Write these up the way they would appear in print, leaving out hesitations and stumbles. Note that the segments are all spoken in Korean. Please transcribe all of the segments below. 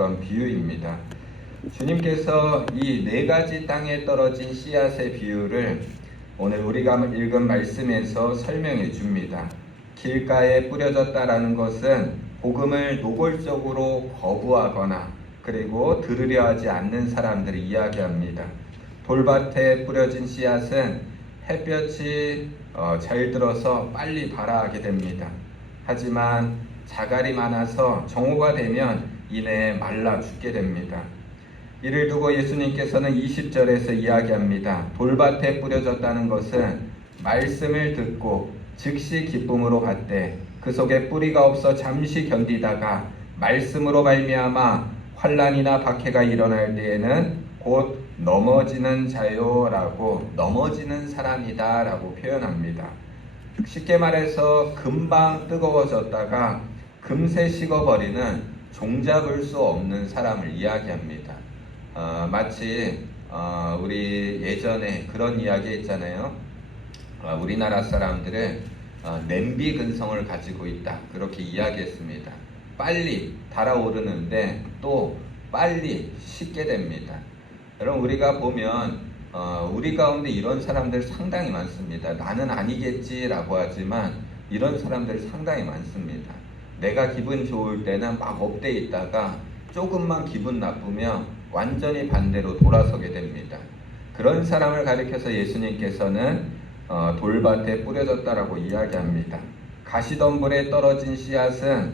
그런 비유입니다. 주님께서 이 네 가지 땅에 떨어진 씨앗의 비유를 오늘 우리가 읽은 말씀에서 설명해 줍니다. 길가에 뿌려졌다라는 것은 복음을 노골적으로 거부하거나 그리고 들으려 하지 않는 사람들을 이야기합니다. 돌밭에 뿌려진 씨앗은 햇볕이 잘 들어서 빨리 발아하게 됩니다. 하지만 자갈이 많아서 정오가 되면 이내 말라 죽게 됩니다. 이를 두고 예수님께서는 20절에서 이야기합니다. 돌밭에 뿌려졌다는 것은 말씀을 듣고 즉시 기쁨으로 받되 그 속에 뿌리가 없어 잠시 견디다가 말씀으로 말미암아 환난이나 박해가 일어날 때에는 곧 넘어지는 자요라고, 넘어지는 사람이다라고 표현합니다. 쉽게 말해서 금방 뜨거워졌다가 금세 식어버리는 종잡을 수 없는 사람을 이야기합니다. 마치 우리 예전에 그런 이야기 있잖아요. 우리나라 사람들은 냄비 근성을 가지고 있다, 그렇게 이야기했습니다. 빨리 달아오르는데 또 빨리 식게 됩니다. 여러분, 우리가 보면 우리 가운데 이런 사람들 상당히 많습니다. 나는 아니겠지라고 하지만 이런 사람들 상당히 많습니다. 내가 기분 좋을 때는 막 업돼 있다가 조금만 기분 나쁘면 완전히 반대로 돌아서게 됩니다. 그런 사람을 가리켜서 예수님께서는 돌밭에 뿌려졌다라고 이야기합니다. 가시덤불에 떨어진 씨앗은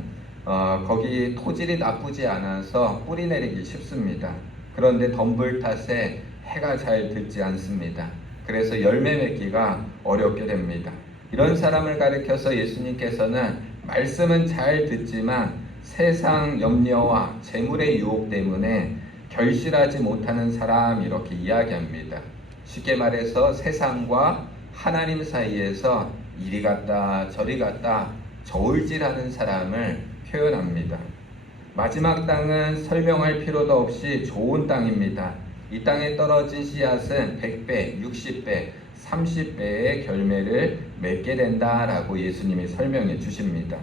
거기 토질이 나쁘지 않아서 뿌리 내리기 쉽습니다. 그런데 덤불 탓에 해가 잘 들지 않습니다. 그래서 열매 맺기가 어렵게 됩니다. 이런 사람을 가리켜서 예수님께서는 말씀은 잘 듣지만 세상 염려와 재물의 유혹 때문에 결실하지 못하는 사람, 이렇게 이야기합니다. 쉽게 말해서 세상과 하나님 사이에서 이리 갔다 저리 갔다 저울질하는 사람을 표현합니다. 마지막 땅은 설명할 필요도 없이 좋은 땅입니다. 이 땅에 떨어진 씨앗은 100배, 60배, 30배의 결매를 맺게 된다라고 예수님이 설명해 주십니다.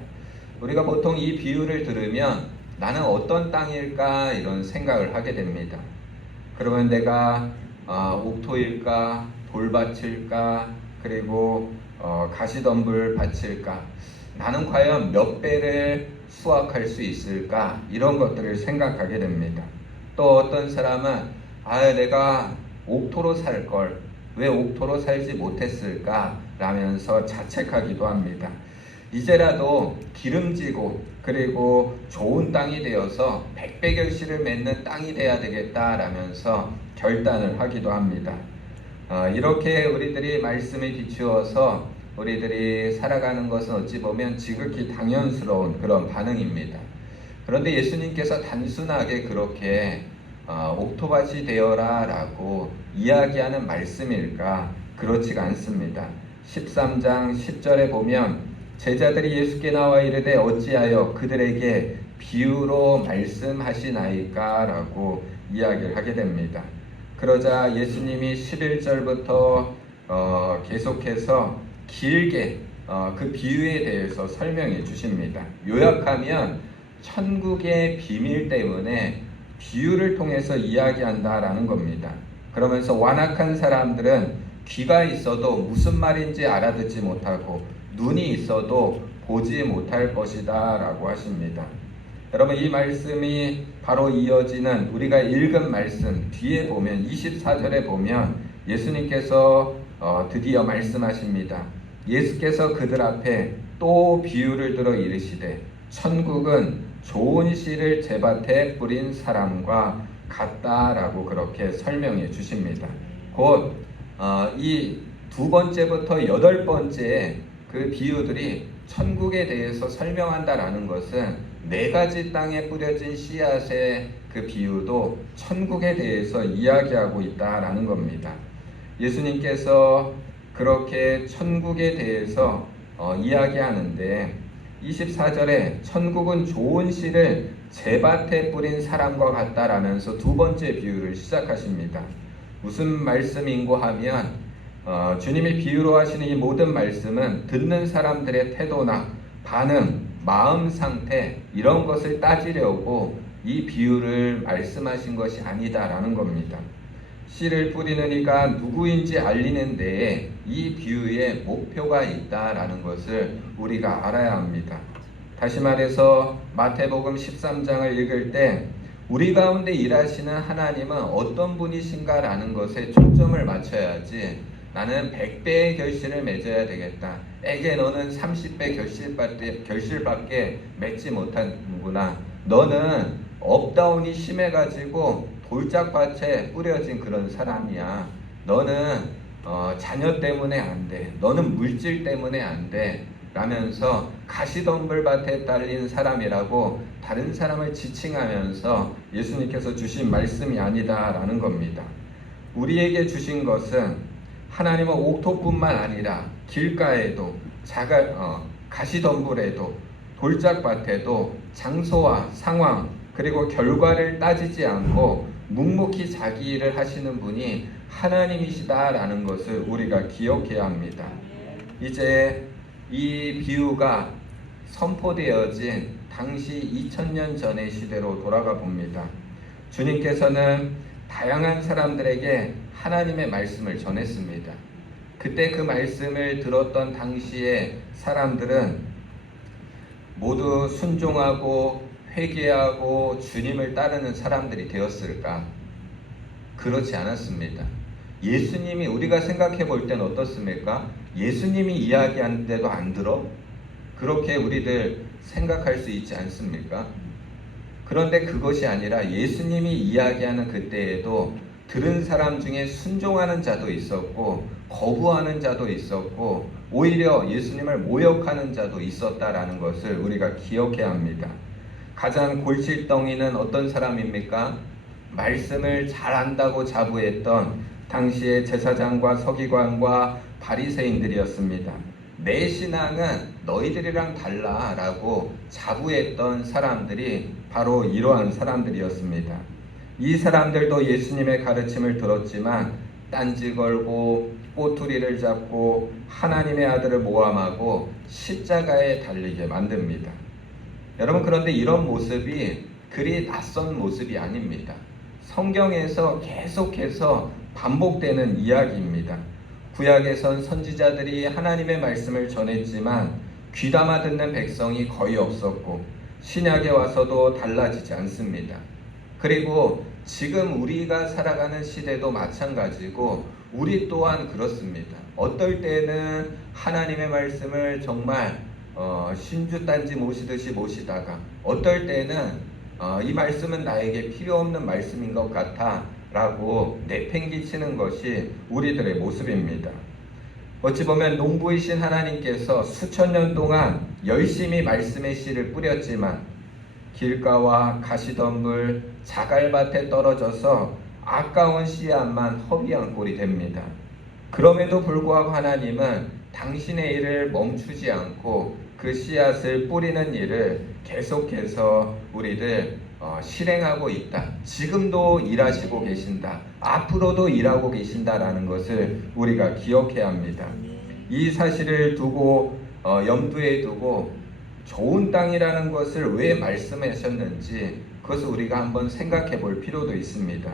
우리가 보통 이 비유를 들으면 나는 어떤 땅일까 이런 생각을 하게 됩니다. 그러면 내가 옥토일까, 돌밭일까, 그리고 가시덤불 밭일까, 나는 과연 몇 배를 수확할 수 있을까, 이런 것들을 생각하게 됩니다. 또 어떤 사람은 내가 옥토로 살 걸 왜 옥토로 살지 못했을까 라면서 자책하기도 합니다. 이제라도 기름지고 그리고 좋은 땅이 되어서 100배 결실을 맺는 땅이 돼야 되겠다라면서 결단을 하기도 합니다. 이렇게 우리들이 말씀에 비추어서 우리들이 살아가는 것은 어찌 보면 지극히 당연스러운 그런 반응입니다. 그런데 예수님께서 단순하게 그렇게 옥토밭이 되어라 라고 이야기하는 말씀일까? 그렇지가 않습니다. 13장 10절에 보면 제자들이 예수께 나와 이르되 어찌하여 그들에게 비유로 말씀하시나이까? 라고 이야기를 하게 됩니다. 그러자 예수님이 11절부터 계속해서 길게 그 비유에 대해서 설명해 주십니다. 요약하면 천국의 비밀 때문에 비유를 통해서 이야기한다라는 겁니다. 그러면서 완악한 사람들은 귀가 있어도 무슨 말인지 알아듣지 못하고 눈이 있어도 보지 못할 것이다 라고 하십니다. 여러분, 이 말씀이 바로 이어지는 우리가 읽은 말씀 뒤에 보면 24절에 보면 예수님께서 드디어 말씀하십니다. 예수께서 그들 앞에 또 비유를 들어 이르시되 천국은 좋은 씨를 제밭에 뿌린 사람과 같다라고 그렇게 설명해 주십니다. 곧 이 두 번째부터 8번째 그 비유들이 천국에 대해서 설명한다라는 것은 네 가지 땅에 뿌려진 씨앗의 그 비유도 천국에 대해서 이야기하고 있다라는 겁니다. 예수님께서 그렇게 천국에 대해서 이야기하는데 24절에 천국은 좋은 씨를 제밭에 뿌린 사람과 같다라면서 두 번째 비유를 시작하십니다. 무슨 말씀인고 하면 주님이 비유로 하시는 이 모든 말씀은 듣는 사람들의 태도나 반응, 마음 상태 이런 것을 따지려고 이 비유를 말씀하신 것이 아니다라는 겁니다. 씨를 뿌리는 이가 누구인지 알리는 데에 이 비유의 목표가 있다라는 것을 우리가 알아야 합니다. 다시 말해서 마태복음 13장을 읽을 때 우리 가운데 일하시는 하나님은 어떤 분이신가라는 것에 초점을 맞춰야지, 나는 100배의 결실을 맺어야 되겠다, 에게 너는 30배 결실밖에 맺지 못하는구나, 너는 업다운이 심해가지고 돌짝밭에 뿌려진 그런 사람이야, 너는 자녀 때문에 안 돼, 너는 물질 때문에 안 돼 라면서 가시덤불밭에 딸린 사람이라고 다른 사람을 지칭하면서 예수님께서 주신 말씀이 아니다라는 겁니다. 우리에게 주신 것은 하나님은 옥토뿐만 아니라 길가에도 가시덤불에도 돌짝밭에도 장소와 상황 그리고 결과를 따지지 않고 묵묵히 자기 일을 하시는 분이 하나님이시다라는 것을 우리가 기억해야 합니다. 이제 이 비유가 선포되어진 당시 2000년 전의 시대로 돌아가 봅니다. 주님께서는 다양한 사람들에게 하나님의 말씀을 전했습니다. 그때 그 말씀을 들었던 당시의 사람들은 모두 순종하고 회개하고 주님을 따르는 사람들이 되었을까? 그렇지 않았습니다. 예수님이, 우리가 생각해 볼 때는 어떻습니까? 예수님이 이야기하는데도 안 들어? 그렇게 우리들 생각할 수 있지 않습니까? 그런데 그것이 아니라 예수님이 이야기하는 그때에도 들은 사람 중에 순종하는 자도 있었고 거부하는 자도 있었고 오히려 예수님을 모욕하는 자도 있었다라는 것을 우리가 기억해야 합니다. 가장 골칫덩이는 어떤 사람입니까? 말씀을 잘 안다고 자부했던 당시의 제사장과 서기관과 바리새인들이었습니다. 내 신앙은 너희들이랑 달라라고 자부했던 사람들이 바로 이러한 사람들이었습니다. 이 사람들도 예수님의 가르침을 들었지만 딴지 걸고 꼬투리를 잡고 하나님의 아들을 모함하고 십자가에 달리게 만듭니다. 여러분, 그런데 이런 모습이 그리 낯선 모습이 아닙니다. 성경에서 계속해서 반복되는 이야기입니다. 구약에선 선지자들이 하나님의 말씀을 전했지만 귀담아 듣는 백성이 거의 없었고 신약에 와서도 달라지지 않습니다. 그리고 지금 우리가 살아가는 시대도 마찬가지고 우리 또한 그렇습니다. 어떨 때는 하나님의 말씀을 정말 신주단지 모시듯이 모시다가 어떨 때는 이 말씀은 나에게 필요 없는 말씀인 것 같아 라고 내팽개치는 것이 우리들의 모습입니다. 어찌 보면 농부이신 하나님께서 수천 년 동안 열심히 말씀의 씨를 뿌렸지만 길가와 가시덤불, 자갈밭에 떨어져서 아까운 씨앗만 허비한 꼴이 됩니다. 그럼에도 불구하고 하나님은 당신의 일을 멈추지 않고 그 씨앗을 뿌리는 일을 계속해서 우리들 실행하고 있다. 지금도 일하시고 계신다. 앞으로도 일하고 계신다라는 것을 우리가 기억해야 합니다. 이 사실을 두고 염두에 두고 좋은 땅이라는 것을 왜 말씀하셨는지 그것을 우리가 한번 생각해 볼 필요도 있습니다.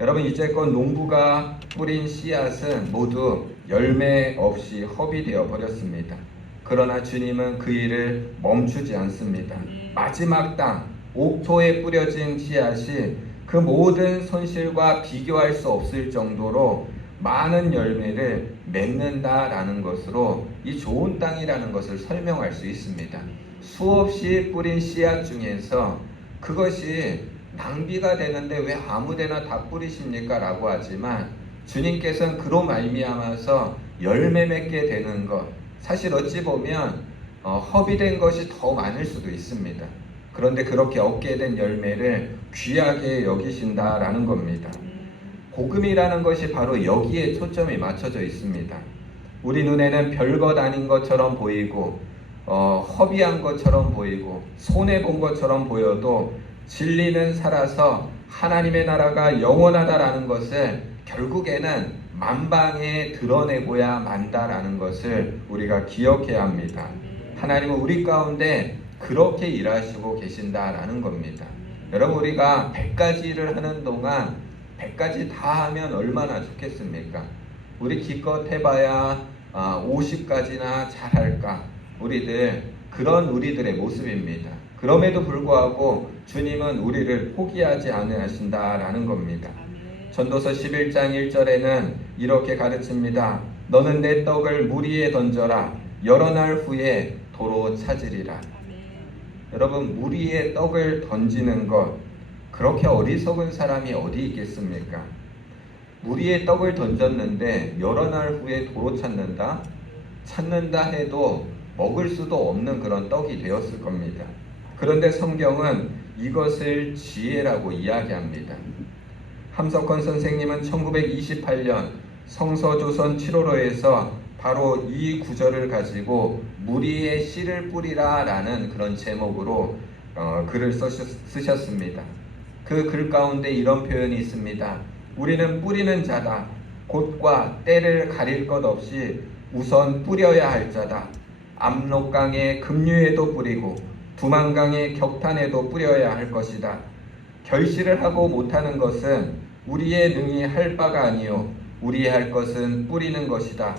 여러분, 이제껏 농부가 뿌린 씨앗은 모두 열매 없이 허비되어 버렸습니다. 그러나 주님은 그 일을 멈추지 않습니다. 마지막 땅, 옥토에 뿌려진 씨앗이 그 모든 손실과 비교할 수 없을 정도로 많은 열매를 맺는다라는 것으로 이 좋은 땅이라는 것을 설명할 수 있습니다. 수없이 뿌린 씨앗 중에서 그것이 낭비가 되는데 왜 아무데나 다 뿌리십니까? 라고 하지만 주님께서는 그로 말미암아서 열매 맺게 되는 것, 사실 어찌 보면 허비된 것이 더 많을 수도 있습니다. 그런데 그렇게 얻게 된 열매를 귀하게 여기신다라는 겁니다. 복음이라는 것이 바로 여기에 초점이 맞춰져 있습니다. 우리 눈에는 별것 아닌 것처럼 보이고 허비한 것처럼 보이고 손해본 것처럼 보여도 진리는 살아서 하나님의 나라가 영원하다라는 것을 결국에는 만방에 드러내고야 만다라는 것을 우리가 기억해야 합니다. 하나님은 우리 가운데 그렇게 일하시고 계신다라는 겁니다. 여러분 우리가 100가지를 하는 동안 100가지 다 하면 얼마나 좋겠습니까? 우리 기껏 해봐야 50가지나 잘할까? 그런 우리들의 모습입니다. 그럼에도 불구하고 주님은 우리를 포기하지 않으신다라는 겁니다. 전도서 11장 1절에는 이렇게 가르칩니다. 너는 내 떡을 물 위에 던져라. 여러 날 후에 도로 찾으리라. 여러분 물 위에 떡을 던지는 것, 그렇게 어리석은 사람이 어디 있겠습니까? 물 위에 떡을 던졌는데 여러 날 후에 도로 찾는다 해도 먹을 수도 없는 그런 떡이 되었을 겁니다. 그런데 성경은 이것을 지혜라고 이야기합니다. 함석헌 선생님은 1928년 성서조선 7호로에서 바로 이 구절을 가지고 물 위에 씨를 뿌리라 라는 그런 제목으로 글을 쓰셨습니다. 그 글 가운데 이런 표현이 있습니다. 우리는 뿌리는 자다. 곳과 때를 가릴 것 없이 우선 뿌려야 할 자다. 압록강의 급류에도 뿌리고 두만강의 격탄에도 뿌려야 할 것이다. 결실을 하고 못하는 것은 우리의 능히 할 바가 아니요 우리의 할 것은 뿌리는 것이다.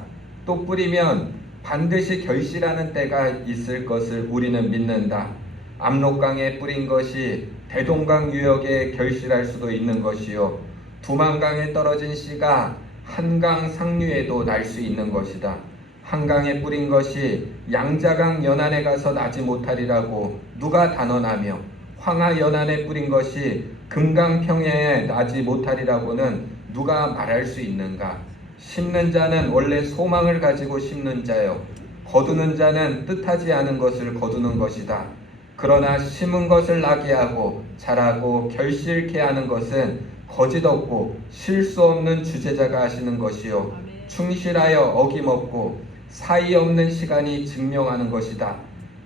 또 뿌리면 반드시 결실하는 때가 있을 것을 우리는 믿는다. 압록강에 뿌린 것이 대동강 유역에 결실할 수도 있는 것이요 두만강에 떨어진 씨가 한강 상류에도 날 수 있는 것이다. 한강에 뿌린 것이 양자강 연안에 가서 나지 못하리라고 누가 단언하며 황하 연안에 뿌린 것이 금강 평야에 나지 못하리라고는 누가 말할 수 있는가? 심는 자는 원래 소망을 가지고 심는 자요 거두는 자는 뜻하지 않은 것을 거두는 것이다. 그러나 심은 것을 나게 하고 자라고 결실케 하는 것은 거짓 없고 실수 없는 주제자가 하시는 것이요 충실하여 어김없고 사이 없는 시간이 증명하는 것이다.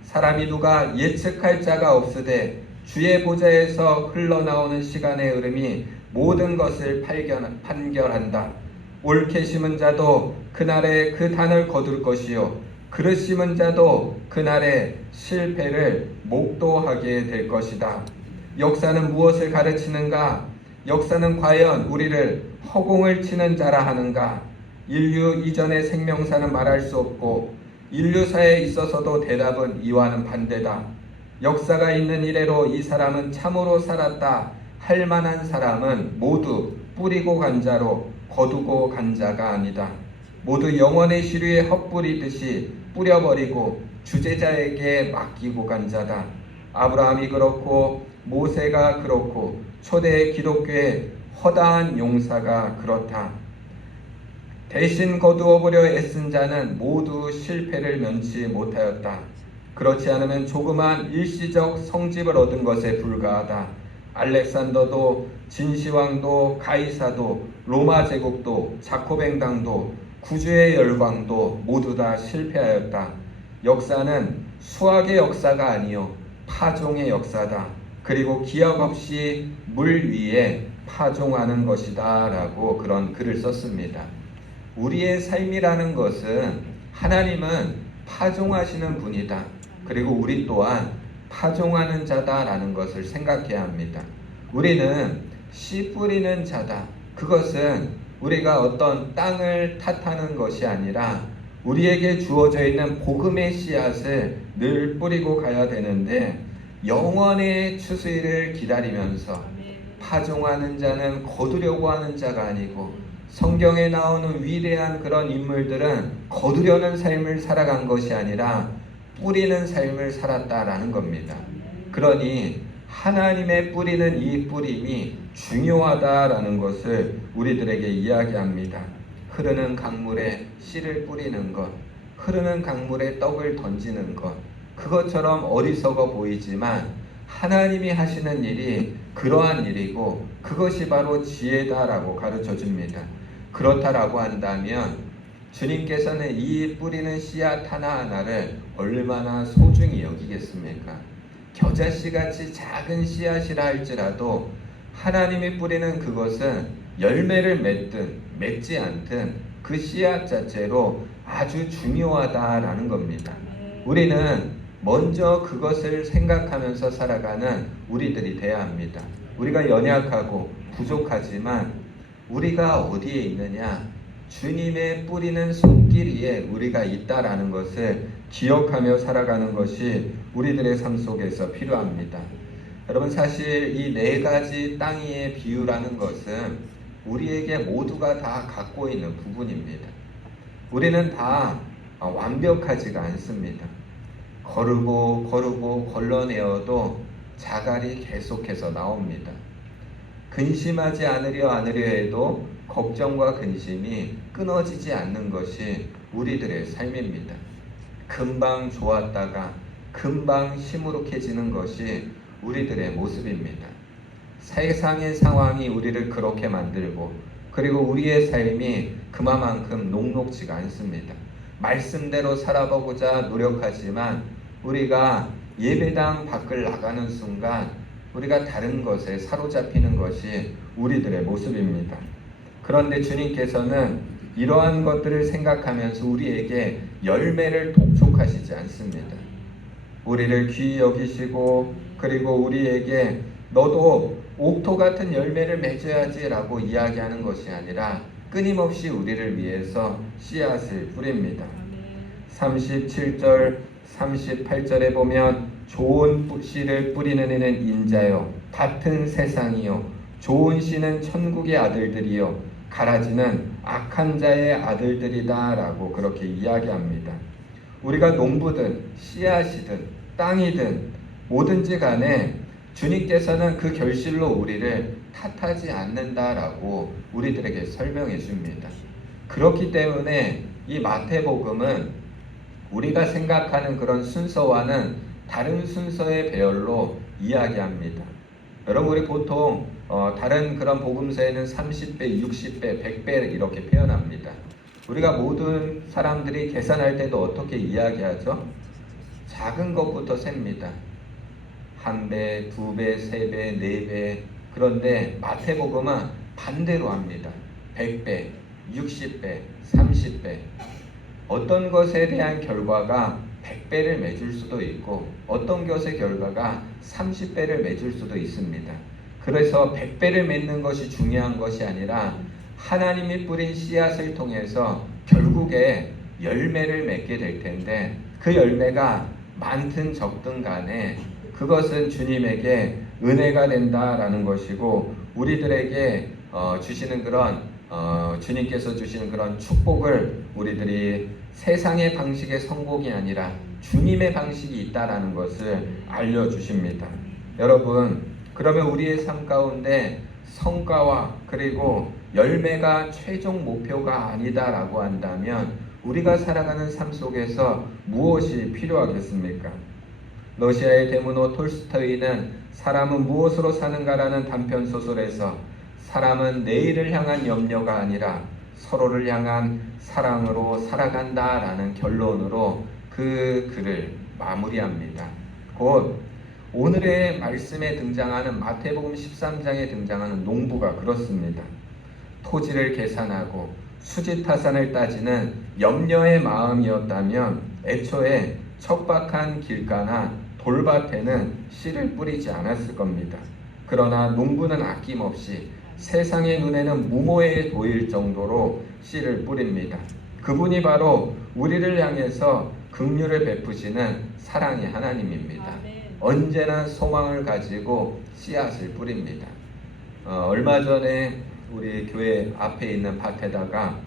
사람이 누가 예측할 자가 없으되 주의 보좌에서 흘러나오는 시간의 흐름이 모든 것을 판결한다. 옳게 심은 자도 그날에 그 단을 거둘 것이요 그릇 심은 자도 그날에 실패를 목도하게 될 것이다. 역사는 무엇을 가르치는가? 역사는 과연 우리를 허공을 치는 자라 하는가? 인류 이전의 생명사는 말할 수 없고 인류사에 있어서도 대답은 이와는 반대다. 역사가 있는 이래로 이 사람은 참으로 살았다 할 만한 사람은 모두 뿌리고 간 자로 거두고 간 자가 아니다. 모두 영원의 시류에 헛뿌리듯이 뿌려버리고 주제자에게 맡기고 간 자다. 아브라함이 그렇고 모세가 그렇고 초대 기독교의 허다한 용사가 그렇다. 대신 거두어 보려 애쓴 자는 모두 실패를 면치 못하였다. 그렇지 않으면 조그만 일시적 성집을 얻은 것에 불과하다. 알렉산더도 진시황도 가이사도 로마 제국도 자코뱅당도 구주의 열광도 모두 다 실패하였다. 역사는 수학의 역사가 아니요 파종의 역사다. 그리고 기약 없이 물 위에 파종하는 것이다 라고 그런 글을 썼습니다. 우리의 삶이라는 것은 하나님은 파종하시는 분이다. 그리고 우리 또한 파종하는 자다라는 것을 생각해야 합니다. 우리는 씨 뿌리는 자다. 그것은 우리가 어떤 땅을 탓하는 것이 아니라 우리에게 주어져 있는 복음의 씨앗을 늘 뿌리고 가야 되는데 영원의 추수일을 기다리면서 파종하는 자는 거두려고 하는 자가 아니고 성경에 나오는 위대한 그런 인물들은 거두려는 삶을 살아간 것이 아니라 뿌리는 삶을 살았다라는 겁니다. 그러니 하나님의 뿌리는 이 뿌림이 중요하다라는 것을 우리들에게 이야기합니다. 흐르는 강물에 씨를 뿌리는 것, 흐르는 강물에 떡을 던지는 것, 그것처럼 어리석어 보이지만 하나님이 하시는 일이 그러한 일이고 그것이 바로 지혜다라고 가르쳐 줍니다. 그렇다라고 한다면 주님께서는 이 뿌리는 씨앗 하나하나를 얼마나 소중히 여기겠습니까? 겨자씨같이 작은 씨앗이라 할지라도 하나님이 뿌리는 그것은 열매를 맺든 맺지 않든 그 씨앗 자체로 아주 중요하다라는 겁니다. 우리는 먼저 그것을 생각하면서 살아가는 우리들이 돼야 합니다. 우리가 연약하고 부족하지만 우리가 어디에 있느냐? 주님의 뿌리는 손길 위에 우리가 있다라는 것을 기억하며 살아가는 것이 우리들의 삶 속에서 필요합니다. 여러분, 사실 이 네 가지 땅 위의 비유라는 것은 우리에게 모두가 다 갖고 있는 부분입니다. 우리는 다 완벽하지가 않습니다. 거르고 걸러내어도 자갈이 계속해서 나옵니다. 근심하지 않으려 해도 걱정과 근심이 끊어지지 않는 것이 우리들의 삶입니다. 금방 좋았다가 금방 시무룩해지는 것이 우리들의 모습입니다. 세상의 상황이 우리를 그렇게 만들고, 그리고 우리의 삶이 그만큼 녹록지가 않습니다. 말씀대로 살아보고자 노력하지만 우리가 예배당 밖을 나가는 순간 우리가 다른 것에 사로잡히는 것이 우리들의 모습입니다. 그런데 주님께서는 이러한 것들을 생각하면서 우리에게 열매를 독촉하시지 않습니다. 우리를 귀히 여기시고, 그리고 우리에게 너도 옥토 같은 열매를 맺어야지 라고 이야기하는 것이 아니라 끊임없이 우리를 위해서 씨앗을 뿌립니다. 37절 38절에 보면 좋은 씨를 뿌리는 이는 인자요 같은 세상이요 좋은 씨는 천국의 아들들이요 가라지는 악한 자의 아들들이다 라고 그렇게 이야기합니다. 우리가 농부든 씨앗이든 땅이든 뭐든지 간에 주님께서는 그 결실로 우리를 탓하지 않는다라고 우리들에게 설명해 줍니다. 그렇기 때문에 이 마태복음은 우리가 생각하는 그런 순서와는 다른 순서의 배열로 이야기합니다. 여러분, 우리 보통 다른 그런 복음서에는 30배, 60배, 100배 이렇게 표현합니다. 우리가 모든 사람들이 계산할 때도 어떻게 이야기하죠? 작은 것부터 셉니다. 1배, 2배, 3배, 4배. 그런데 마태복음은 반대로 합니다. 100배, 60배, 30배. 어떤 것에 대한 결과가 100배를 맺을 수도 있고 어떤 것의 결과가 30배를 맺을 수도 있습니다. 그래서 100배를 맺는 것이 중요한 것이 아니라 하나님이 뿌린 씨앗을 통해서 결국에 열매를 맺게 될 텐데, 그 열매가 많든 적든 간에 그것은 주님에게 은혜가 된다라는 것이고, 우리들에게 주시는 그런 주님께서 주시는 그런 축복을 우리들이 세상의 방식의 성공이 아니라 주님의 방식이 있다라는 것을 알려주십니다. 여러분, 그러면 우리의 삶 가운데 성과와 그리고 열매가 최종 목표가 아니다라고 한다면 우리가 살아가는 삶 속에서 무엇이 필요하겠습니까? 러시아의 데무노 톨스토이는 사람은 무엇으로 사는가라는 단편 소설에서 사람은 내일을 향한 염려가 아니라 서로를 향한 사랑으로 살아간다라는 결론으로 그 글을 마무리합니다. 곧 오늘의 말씀에 등장하는 마태복음 13장에 등장하는 농부가 그렇습니다. 토지를 계산하고 수지타산을 따지는 염려의 마음이었다면 애초에 척박한 길가나 돌밭에는 씨를 뿌리지 않았을 겁니다. 그러나 농부는 아낌없이 세상의 눈에는 무모해 보일 정도로 씨를 뿌립니다. 그분이 바로 우리를 향해서 긍휼을 베푸시는 사랑의 하나님입니다. 언제나 소망을 가지고 씨앗을 뿌립니다. 얼마 전에 우리 교회 앞에 있는 밭에다가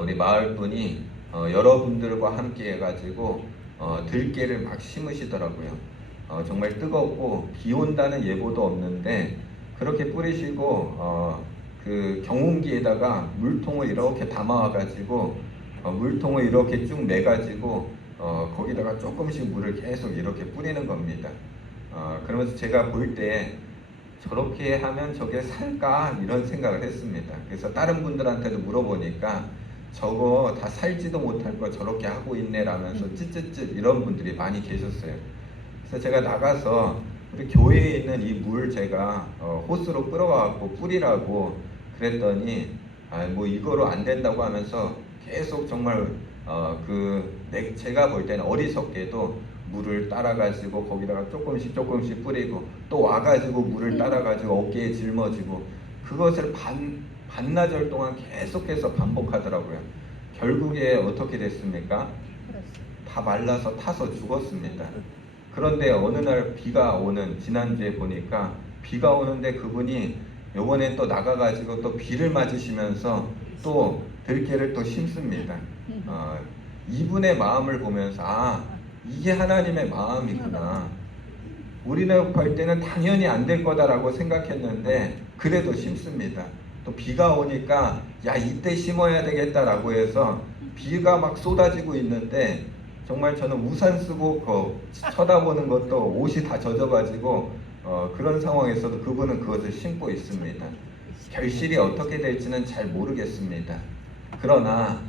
우리 마을분이 여러분들과 함께 해가지고 들깨를 막 심으시더라고요. 정말 뜨겁고 비 온다는 예보도 없는데 그렇게 뿌리시고 그 경운기에다가 물통을 이렇게 담아와가지고 물통을 이렇게 쭉 내가지고 거기다가 조금씩 물을 계속 이렇게 뿌리는 겁니다. 그러면서 제가 볼 때 저렇게 하면 저게 살까 이런 생각을 했습니다. 그래서 다른 분들한테도 물어보니까 저거 다 살지도 못할 거 저렇게 하고 있네 라면서 찌찌찌 이런 분들이 많이 계셨어요. 그래서 제가 나가서 우리 교회에 있는 이 물 제가 호스로 끌어와갖고 뿌리라고 그랬더니 뭐 이거로 안 된다고 하면서 계속 정말 제가 볼 때는 어리석게도 물을 따라가지고 거기다가 조금씩 뿌리고 또 와가지고 물을 따라가지고 어깨에 짊어지고 그것을 반나절 동안 계속해서 반복하더라고요. 결국에 어떻게 됐습니까? 다 말라서 타서 죽었습니다. 그런데 어느 날 비가 오는, 지난주에 보니까 비가 오는데 그분이 요번에 또 나가가지고 또 비를 맞으시면서 또 들깨를 또 심습니다. 이분의 마음을 보면서 이게 하나님의 마음이구나. 우리는 볼 때는 당연히 안 될 거다라고 생각했는데 그래도 심습니다. 또 비가 오니까 이때 심어야 되겠다라고 해서 비가 막 쏟아지고 있는데 정말 저는 우산 쓰고 쳐다보는 것도 옷이 다 젖어가지고 그런 상황에서도 그분은 그것을 신고 있습니다. 결실이 어떻게 될지는 잘 모르겠습니다. 그러나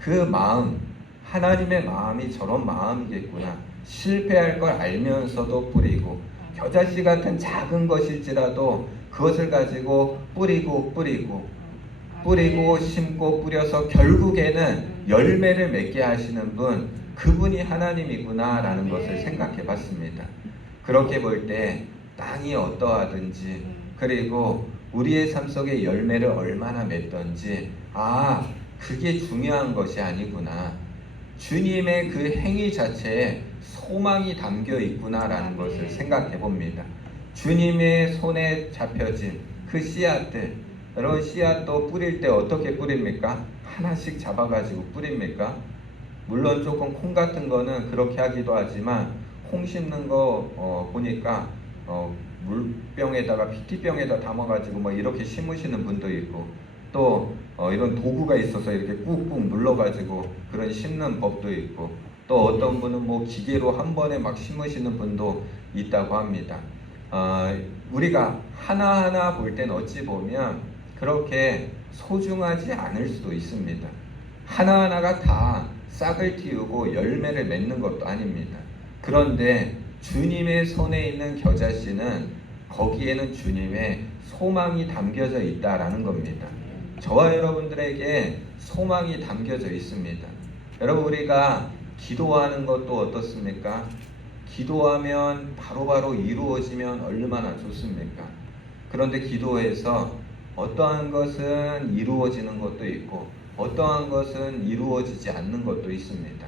그 마음, 하나님의 마음이 저런 마음이겠구나. 실패할 걸 알면서도 뿌리고 겨자씨 같은 작은 것일지라도 그것을 가지고 뿌리고 심고 뿌려서 결국에는 열매를 맺게 하시는 분, 그분이 하나님이구나 라는 것을 생각해 봤습니다. 그렇게 볼 때 땅이 어떠하든지 그리고 우리의 삶 속에 열매를 얼마나 맺던지 그게 중요한 것이 아니구나. 주님의 그 행위 자체에 소망이 담겨 있구나라는 것을 생각해 봅니다. 주님의 손에 잡혀진 그 씨앗들, 여러분 씨앗도 뿌릴 때 어떻게 뿌립니까? 하나씩 잡아가지고 뿌립니까? 물론 조금 콩 같은 거는 그렇게 하기도 하지만 콩 심는 거 보니까 물병에다가 PT병에다 담아가지고 이렇게 심으시는 분도 있고 또 이런 도구가 있어서 이렇게 꾹꾹 눌러가지고 그런 심는 법도 있고 또 어떤 분은 기계로 한 번에 막 심으시는 분도 있다고 합니다. 우리가 하나하나 볼 땐 어찌 보면 그렇게 소중하지 않을 수도 있습니다. 하나하나가 다 싹을 틔우고 열매를 맺는 것도 아닙니다. 그런데 주님의 손에 있는 겨자씨는 거기에는 주님의 소망이 담겨져 있다라는 겁니다. 저와 여러분들에게 소망이 담겨져 있습니다. 여러분 우리가 기도하는 것도 어떻습니까? 기도하면 바로바로 이루어지면 얼마나 좋습니까? 그런데 기도에서 어떠한 것은 이루어지는 것도 있고 어떠한 것은 이루어지지 않는 것도 있습니다.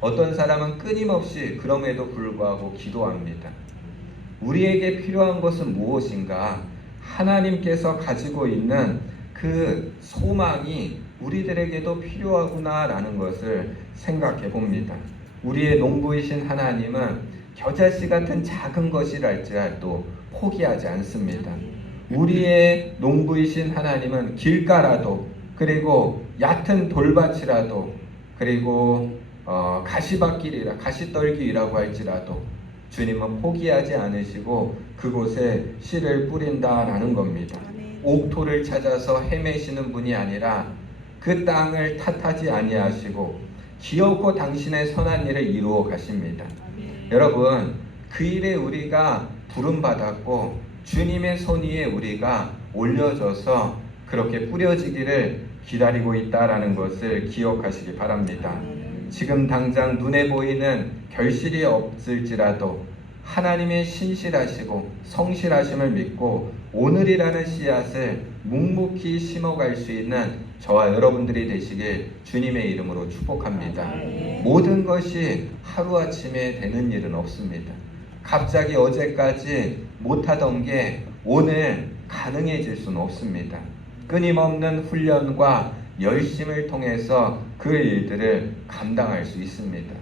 어떤 사람은 끊임없이 그럼에도 불구하고 기도합니다. 우리에게 필요한 것은 무엇인가? 하나님께서 가지고 있는 그 소망이 우리들에게도 필요하구나라는 것을 생각해 봅니다. 우리의 농부이신 하나님은 겨자씨 같은 작은 것이랄지라도 포기하지 않습니다. 우리의 농부이신 하나님은 길가라도 그리고 얕은 돌밭이라도 그리고 가시떨기라고 할지라도 주님은 포기하지 않으시고 그곳에 씨를 뿌린다라는 겁니다. 옥토를 찾아서 헤매시는 분이 아니라 그 땅을 탓하지 아니하시고 기어코 당신의 선한 일을 이루어 가십니다. 여러분 그 일에 우리가 부름받았고 주님의 손 위에 우리가 올려져서 그렇게 뿌려지기를 기다리고 있다라는 것을 기억하시기 바랍니다. 지금 당장 눈에 보이는 결실이 없을지라도 하나님의 신실하시고 성실하심을 믿고 오늘이라는 씨앗을 묵묵히 심어갈 수 있는 저와 여러분들이 되시길 주님의 이름으로 축복합니다. 모든 것이 하루아침에 되는 일은 없습니다. 갑자기 어제까지 못하던 게 오늘 가능해질 수는 없습니다. 끊임없는 훈련과 열심을 통해서 그 일들을 감당할 수 있습니다.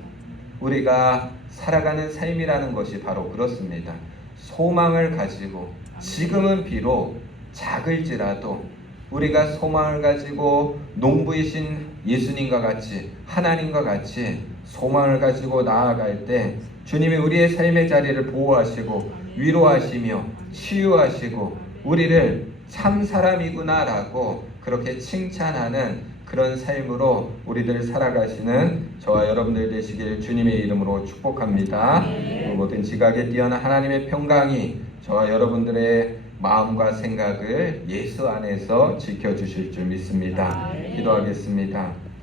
우리가 살아가는 삶이라는 것이 바로 그렇습니다. 소망을 가지고 지금은 비록 작을지라도 우리가 소망을 가지고 농부이신 예수님과 같이 하나님과 같이 소망을 가지고 나아갈 때 주님이 우리의 삶의 자리를 보호하시고 위로하시며 치유하시고 우리를 참 사람이구나라고 그렇게 칭찬하는 그런 삶으로 우리들 살아가시는 저와 여러분들 되시길 주님의 이름으로 축복합니다. 모든 지각에 뛰어난 하나님의 평강이 저와 여러분들의 마음과 생각을 예수 안에서 지켜주실 줄 믿습니다. 기도하겠습니다.